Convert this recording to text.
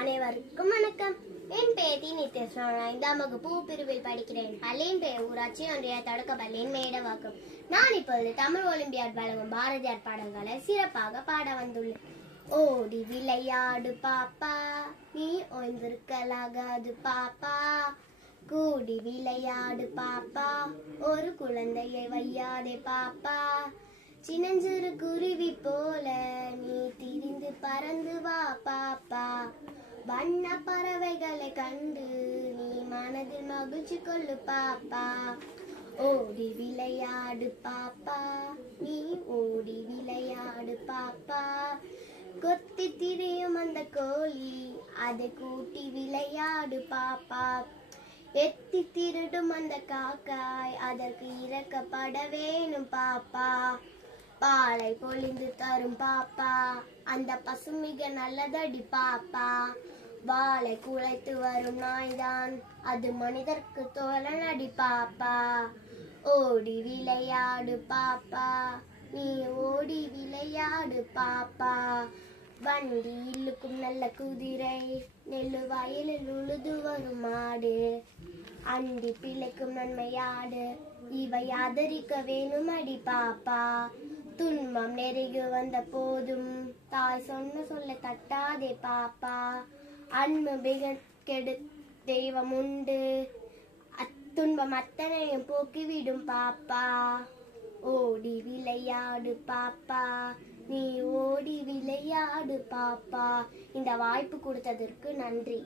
அனைவருக்கும் வணக்கம். என் பெயர் நித்யஸ்ரீ. 5ஆம் வகுப்பு பிரிவில் படிக்கிறேன். பள்ளியின் பெயர் ஊராட்சி ஒன்றிய தொடக்க பள்ளியின் மேடவாக்கம். நான் இப்பொழுது தமிழ் ஒலிம்பியாட் வழங்கும் பாரதியார் பாடல்களை சிறப்பாக பாட வந்துள்ளேன். ஓடி விளையாடு பாப்பா, நீ ஓய்ந்திருக்கலாகாது பாப்பா. கூடி விளையாடு பாப்பா, ஒரு குழந்தையை வையாதே பாப்பா. சின்னஞ்சிறு குருவி போல நீ திரிந்து பறந்து வா பாப்பா. வண்ண பறவைகளை கண்டு நீ மனதில் மகிழ்ச்சி கொள்ளு பாப்பா. ஓடி விளையாடு பாப்பா, நீ ஓடி விளையாடு பாப்பா. கொத்தி திரியும் அந்த கோழி, அதை கூட்டி விளையாடு பாப்பா. எத்தி திருடும் அந்த காக்காய், அதற்கு இறக்கப்பட வேணும் பாப்பா. பாலை பொழிந்து தரும் பாப்பா, அந்த பசு மிக நல்லதடி பாப்பா. வாளை குலைத்து வரும் நாய்தான், அது மனிதர்க்கு தோழனடி பாப்பா. ஓடி விளையாடு பாப்பா, நீ ஓடி விளையாடு பாப்பா. வண்டி இழுக்கும் நல்ல குதிரை, நெல்லு வயலில் உழுது வரும் மாடு. அண்டி பிழைக்கும் நன்மையாடு, இவை ஆதரிக்க வேணும் அடி பாப்பா. துன்பம் நெருங்கி வந்த போதும் தாய் சொன்ன சொல்ல தட்டாதே பாப்பா. அன்பு மிக கெடு தெய்வம் உண்டு, அத்துன்பம் அத்தனையும் போக்கிவிடும் பாப்பா. ஓடி விளையாடு பாப்பா, நீ ஓடி விளையாடு பாப்பா. இந்த வாய்ப்பு கொடுத்ததற்கு நன்றி.